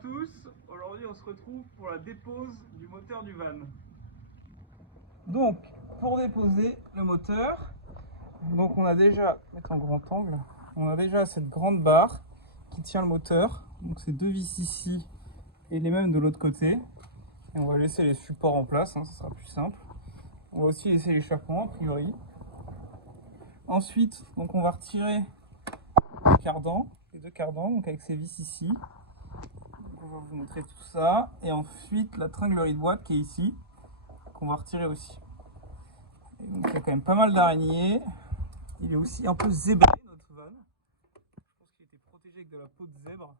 tous, aujourd'hui on se retrouve pour la dépose du moteur du van. Donc pour déposer le moteur, on a déjà, mettre en grand angle, on a déjà cette grande barre qui tient le moteur, donc c'est deux vis ici et les mêmes de l'autre côté. Et on va laisser les supports en place, ça sera plus simple. On va aussi laisser l'échappement a priori. Ensuite, donc on va retirer les deux cardans, donc avec ces vis ici. Donc on va vous montrer tout ça. Et ensuite la tringlerie de boîte qui est ici, qu'on va retirer aussi. Et donc il y a quand même pas mal d'araignées. Il est aussi un peu zébré notre van. Je pense qu'il était protégé avec de la peau de zèbre.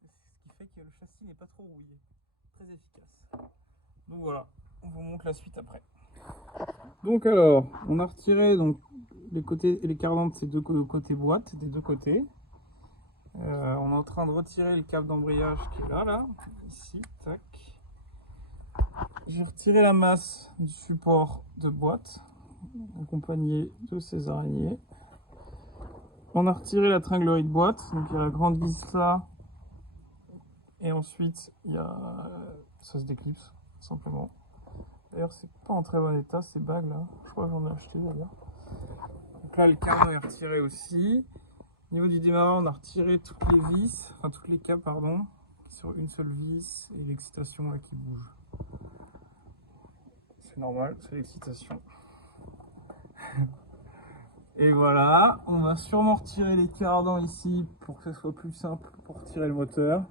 Ce qui fait que le châssis n'est pas trop rouillé. Très efficace. Donc voilà, on vous montre la suite après. Donc alors, on a retiré donc les côtés et les cardans de ces deux côtés boîte, des deux côtés. On est en train de retirer le câble d'embrayage qui est là, ici, tac. J'ai retiré la masse du support de boîte, accompagné de ces araignées. On a retiré la tringlerie de boîte, donc il y a la grande vis là, et ensuite il y a ça se déclipse simplement. D'ailleurs c'est pas en très bon état ces bagues là, je crois que j'en ai acheté d'ailleurs. Donc là le cardan est retiré aussi. Au niveau du démarreur on a retiré toutes les vis, enfin toutes les câbles pardon, sur une seule vis et l'excitation là qui bouge. C'est normal, c'est l'excitation. Et voilà, on va sûrement retirer les cardans ici pour que ce soit plus simple pour tirer le moteur.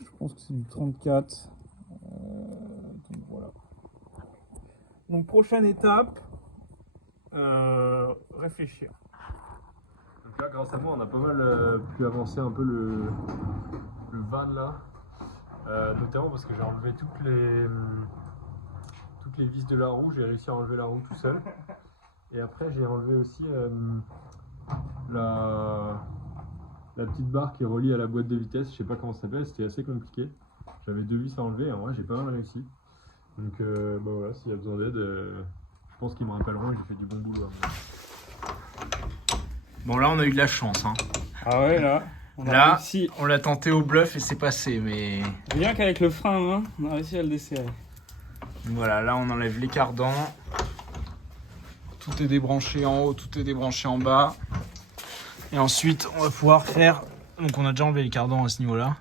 Je pense que c'est du 34. Donc voilà. Donc prochaine étape, réfléchir. Donc là, grâce à moi, on a pas mal pu avancer un peu le van là. Notamment parce que j'ai enlevé toutes les vis de la roue, j'ai réussi à enlever la roue tout seul. Et après j'ai enlevé aussi la petite barre qui est reliée à la boîte de vitesse, je sais pas comment ça s'appelle, c'était assez compliqué. J'avais deux vis à enlever et en vrai j'ai pas mal réussi. Donc bah voilà, s'il y a besoin d'aide, je pense qu'ils me rappelleront et j'ai fait du bon boulot. Bon là on a eu de la chance hein. Ah ouais là, on l'a tenté au bluff et c'est passé mais... Rien qu'avec le frein à main, on a réussi à le desserrer. Voilà, là on enlève les cardans. Tout est débranché en haut, tout est débranché en bas. Et ensuite, on va pouvoir faire... Donc on a déjà enlevé les cardans à ce niveau-là.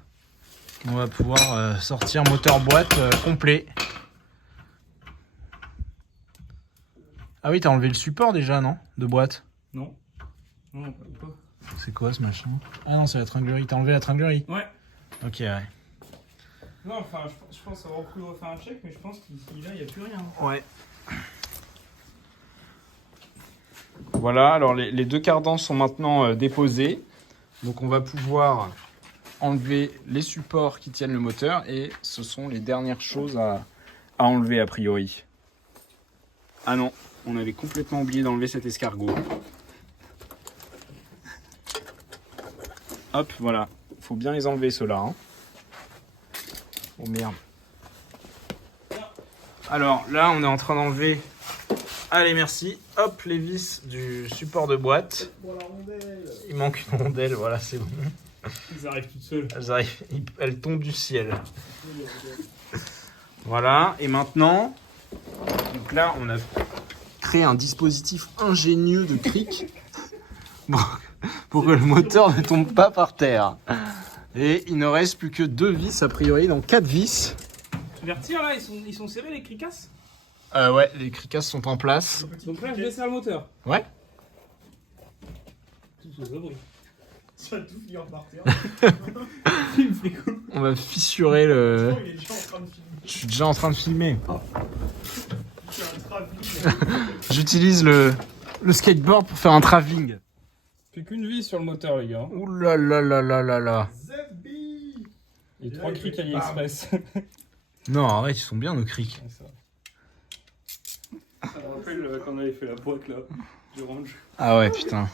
On va pouvoir sortir moteur boîte complet. Ah oui, t'as enlevé le support déjà, non? De boîte? Non. Non, pas. C'est quoi ce machin? Ah non, c'est la tringlerie. T'as enlevé la tringlerie? Ouais. Ok, ouais. Non, enfin, je pense avoir pu refaire un check, mais je pense qu'il n'y a plus rien. Ouais. Voilà, alors les deux cardans sont maintenant déposés. Donc on va pouvoir enlever les supports qui tiennent le moteur et ce sont les dernières choses à enlever a priori. Ah non, on avait complètement oublié d'enlever cet escargot. Hop, voilà. Faut bien les enlever ceux-là. Hein. Oh merde. Alors là, on est en train d'enlever... Allez, merci. Hop, les vis du support de boîte. Il manque une rondelle, voilà, c'est bon. Ils arrivent toutes seules. Elles tombent du ciel. Voilà, et maintenant, donc là, on a créé un dispositif ingénieux de cric pour que le moteur ne tombe pas par terre. Et il ne reste plus que 2 vis, a priori, donc 4 vis. Tu les retires là, ils sont serrés les cricasses? Ouais, les cricasses sont en place. Donc là, je desserre le moteur. Ouais. Tout sous abri. Ça va tout finir par terre. On va fissurer le... Il est déjà en train de filmer. Je suis déjà en train de filmer. J'utilise le skateboard pour faire un travelling. Plus qu'une vis sur le moteur, les gars. Ouh là là là là là là. Et 3 crics AliExpress. Non, arrête, ils sont bien nos crics. Ça me rappelle quand on avait fait la boîte là, du range. Ah ouais, putain.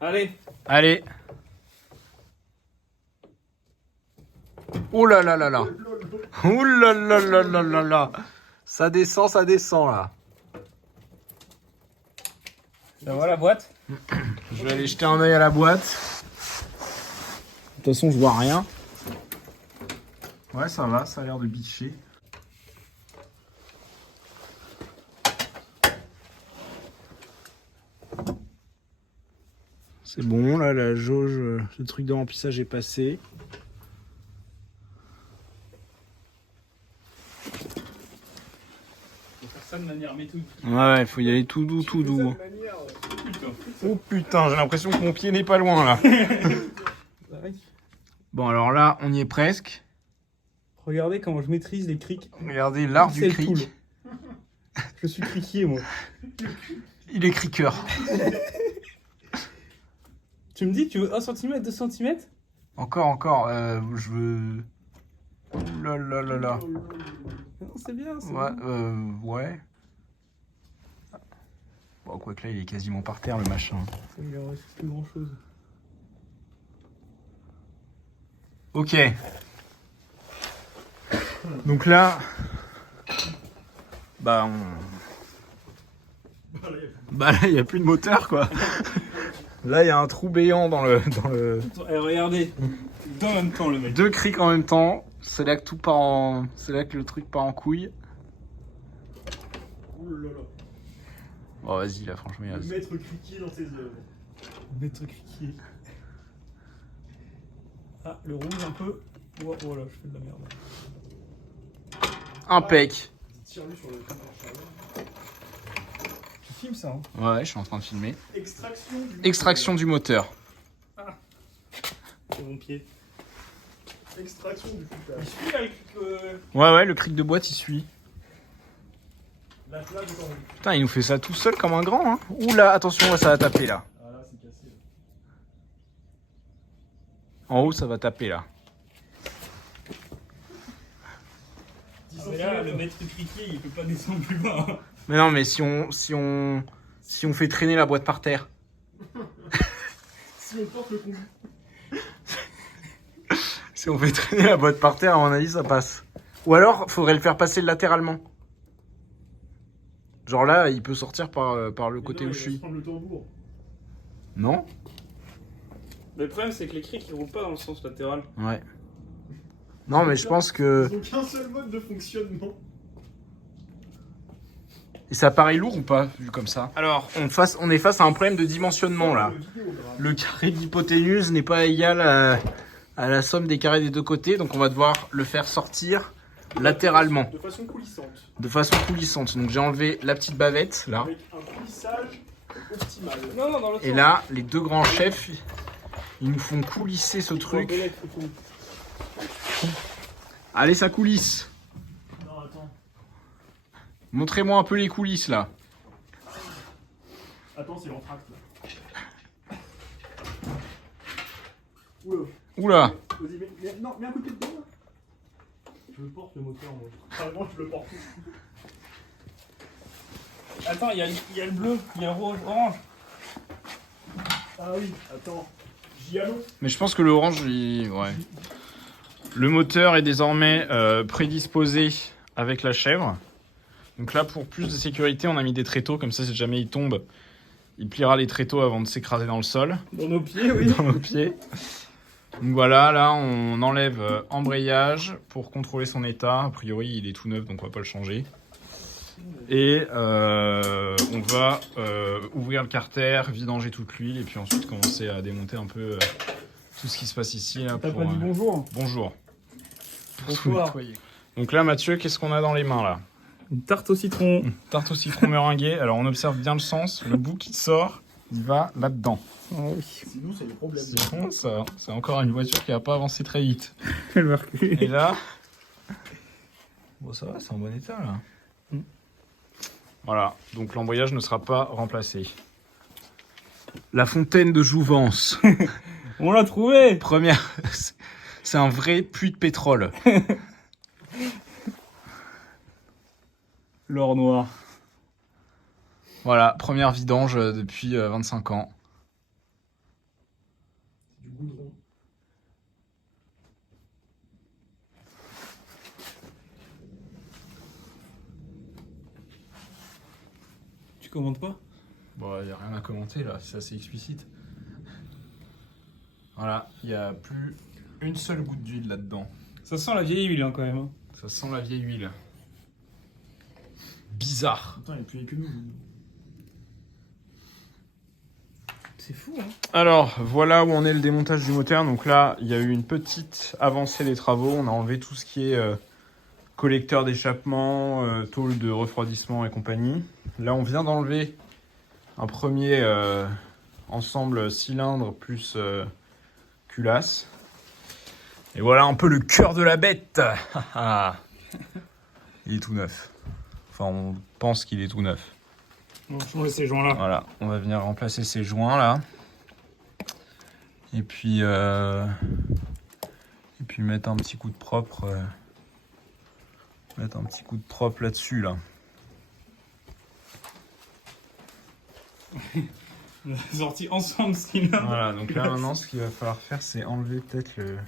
Allez. Allez. Ouh là là là là. Ouh là là là là là là. Ça descend là. Ça va la boîte? Je vais aller jeter un œil à la boîte. façon, je vois rien. Ouais, ça va, ça a l'air de bitcher. C'est bon, là, la jauge, le truc de remplissage est passé. Ça de manière méthodique. Ouais, il faut y aller tout doux, tout doux. Oh putain, j'ai l'impression que mon pied n'est pas loin, là. Bon, alors là, on y est presque. Regardez comment je maîtrise les crics. Regardez l'art du C'est le cric. tool. Je suis criquier, moi. Il est criqueur. Tu me dis, tu veux 1 cm, 2 cm? Encore, je veux... Ouh là là là là. Non, c'est bien, c'est Ouais, bien. ouais. Bon, quoique là, il est quasiment par terre, le machin. Ça lui en reste plus grand chose. Ok. Donc là... Bah, Bah là, il n'y a plus de moteur, quoi. Là, il y a un trou béant dans le... Eh, regardez, dans le même temps, le mec. 2 crics en même temps. C'est là que tout part en... C'est là que le truc part en couille. Ouh là là. Bon, vas-y, là, franchement, il y a... Le maître criquier dans ses œuvres. Maître criquier. Ah, le rouge un peu. Oh, oh là, je fais de la merde. Impec. Tire-lui sur le Tu filmes ça, hein? Ouais, je suis en train de filmer. Extraction. Extraction du moteur. C'est mon pied. Extraction du Il foutage. suit avec Ouais, le cric de boîte, il suit. La plage est en haut. Putain, il nous fait ça tout seul comme un grand, hein. Oula, attention, ça va taper, là. Ah là, c'est cassé. En haut, ça va taper, là. 10 Ah, mais là, le maître criquier, il peut pas descendre plus bas. Hein. Mais non, mais si on fait traîner la boîte par terre. Si on porte le conduit. Si on fait traîner la boîte par terre, à mon avis, ça passe. Ou alors, faudrait le faire passer latéralement. Genre là, il peut sortir par le côté où je suis. Prendre le tambour. Non? Mais le problème, c'est que les crics, ils roulent pas dans le sens latéral. Ouais. Non, mais je pense que... Ils n'ont qu'un seul mode de fonctionnement. Et ça paraît lourd ou pas, vu comme ça? Alors, on est face à un problème de dimensionnement, là. Le carré d'hypoténuse n'est pas égal à la somme des carrés des deux côtés, donc on va devoir le faire sortir latéralement, De façon coulissante. de façon coulissante. Donc j'ai enlevé la petite bavette, là. Avec un coulissage optimal. Non, non, dans l'autre Et sens. là, les deux grands chefs, ils nous font coulisser ce truc. Allez, ça coulisse. Non, attends. Montrez-moi un peu les coulisses, là. Attends, c'est l'entracte là. Oula. Oula. Vas-y, non, mets un coup de pied dedans là. Je le porte le moteur, moi. Carrément, je le porte. Attends, il y a le bleu, il y a le rouge, orange. Ah oui, attends. Giallo. Mais je pense que le orange, ouais. Le moteur est désormais prédisposé avec la chèvre. Donc là, pour plus de sécurité, on a mis des tréteaux. Comme ça, si jamais il tombe, il pliera les tréteaux avant de s'écraser dans le sol. Dans nos pieds, oui. Dans nos pieds. Donc voilà, là, on enlève embrayage pour contrôler son état. A priori, il est tout neuf, donc on va pas le changer. Et on va ouvrir le carter, vidanger toute l'huile et puis ensuite commencer à démonter un peu tout ce qui se passe ici. Là, T'as pour, pas dit bonjour. bonjour. Pour tout Bonsoir. nettoyer. Donc là, Mathieu, qu'est-ce qu'on a dans les mains là? Une tarte au citron. Tarte au citron meringuée. Alors on observe bien le sens. Le bout qui sort, il va là-dedans. Oh oui. Sinon, c'est le problème. Sinon, ça, c'est encore une voiture qui va pas avancer très vite. Elle va reculer. Et là, bon, ça va, c'est en bon état là. Mm. Voilà, donc l'embrayage ne sera pas remplacé. La fontaine de Jouvence. On l'a trouvé. Première, c'est un vrai puits de pétrole. L'or noir. Voilà, première vidange depuis 25 ans. Du goudron. Tu commandes pas? Bon, il n'y a rien à commenter là, c'est assez explicite. Voilà, il n'y a plus une seule goutte d'huile là-dedans. Ça sent la vieille huile hein, quand même. Hein. Ça sent la vieille huile. Bizarre. Attends, il n'y a plus que nous. C'est fou, hein. Alors, voilà où en est le démontage du moteur. Donc là, il y a eu une petite avancée des travaux. On a enlevé tout ce qui est collecteur d'échappement, tôle de refroidissement et compagnie. Là, on vient d'enlever un premier ensemble cylindre plus culasse. Et voilà un peu le cœur de la bête. Il est tout neuf. Enfin, on pense qu'il est tout neuf. On va changer ces joints-là. Voilà, on va venir remplacer ces joints là. Et puis mettre un petit coup de propre. Mettre un petit coup de propre là-dessus là. On a sorti ensemble cylindre. Voilà, donc là maintenant ce qu'il va falloir faire c'est enlever peut-être le.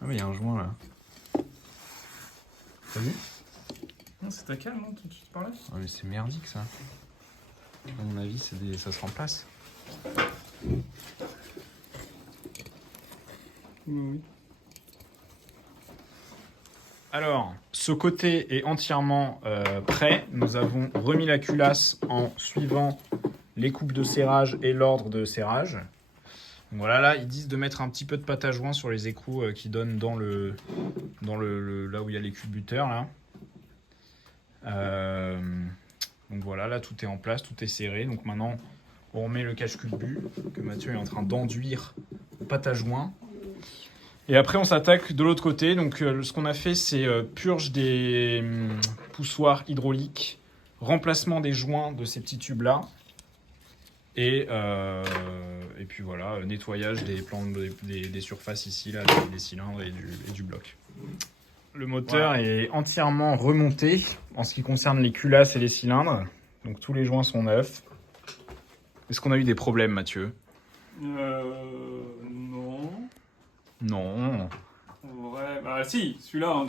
Ah mais il y a un joint là. T'as vu? Non, c'est ta calme, non? Tu te parlais? Ah mais c'est merdique ça. À mon avis ça se remplace. Oui. Alors, ce côté est entièrement prêt. Nous avons remis la culasse en suivant les coupes de serrage et l'ordre de serrage. Donc voilà, là, ils disent de mettre un petit peu de pâte à joint sur les écrous qui donnent dans le là où il y a les culbuteurs. Là. Donc voilà, là, tout est en place, tout est serré. Donc maintenant, on remet le cache-culbu que Mathieu est en train d'enduire pâte à joint. Et après, on s'attaque de l'autre côté. Donc, ce qu'on a fait, c'est purge des poussoirs hydrauliques, remplacement des joints de ces petits tubes-là. Et puis voilà, nettoyage des plans, des surfaces ici, là, des cylindres et du bloc. Le moteur est entièrement remonté en ce qui concerne les culasses et les cylindres. Donc, tous les joints sont neufs. Est-ce qu'on a eu des problèmes, Mathieu? Non. Non. Ouais, bah si, celui-là, hein,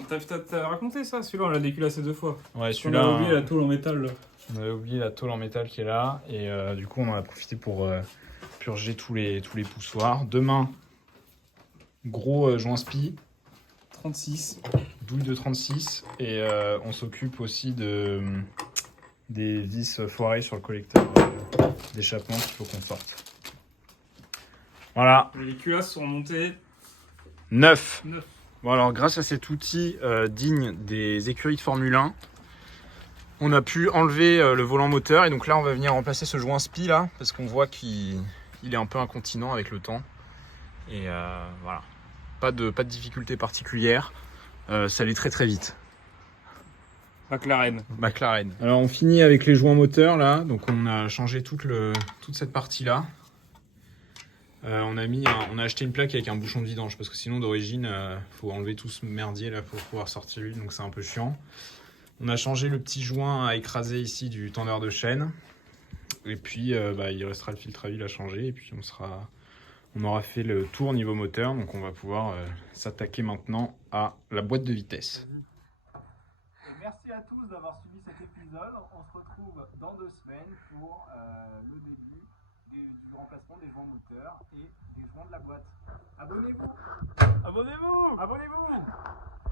t'as raconté ça, celui-là on l'a déculassé 2 fois. Ouais, On celui-là. a oublié la tôle en métal là. On avait oublié la tôle en métal qui est là. Et du coup, on en a profité pour purger tous les poussoirs. Demain, gros joint spi. 36. Douille de 36. Et on s'occupe aussi des vis foirées sur le collecteur d'échappement qu'il faut qu'on sorte. Voilà. Les culasses sont montées 9. 9. Bon alors grâce à cet outil digne des écuries de Formule 1, on a pu enlever le volant moteur et donc là on va venir remplacer ce joint spi là parce qu'on voit qu'il est un peu incontinent avec le temps et voilà, pas de difficulté particulière, ça allait très très vite. McLaren. Alors on finit avec les joints moteurs là, donc on a changé toute cette partie là. On a acheté une plaque avec un bouchon de vidange parce que sinon d'origine faut enlever tout ce merdier là pour pouvoir sortir l'huile, donc c'est un peu chiant. On a changé le petit joint à écraser ici du tendeur de chaîne et puis il restera le filtre à huile à changer et puis on aura fait le tour niveau moteur, donc on va pouvoir s'attaquer maintenant à la boîte de vitesse. Merci à tous d'avoir suivi cet épisode. On se retrouve dans 2 semaines pour le début du remplacement des joints moteurs et des joints de la boîte. Abonnez-vous! Abonnez-vous! Abonnez-vous!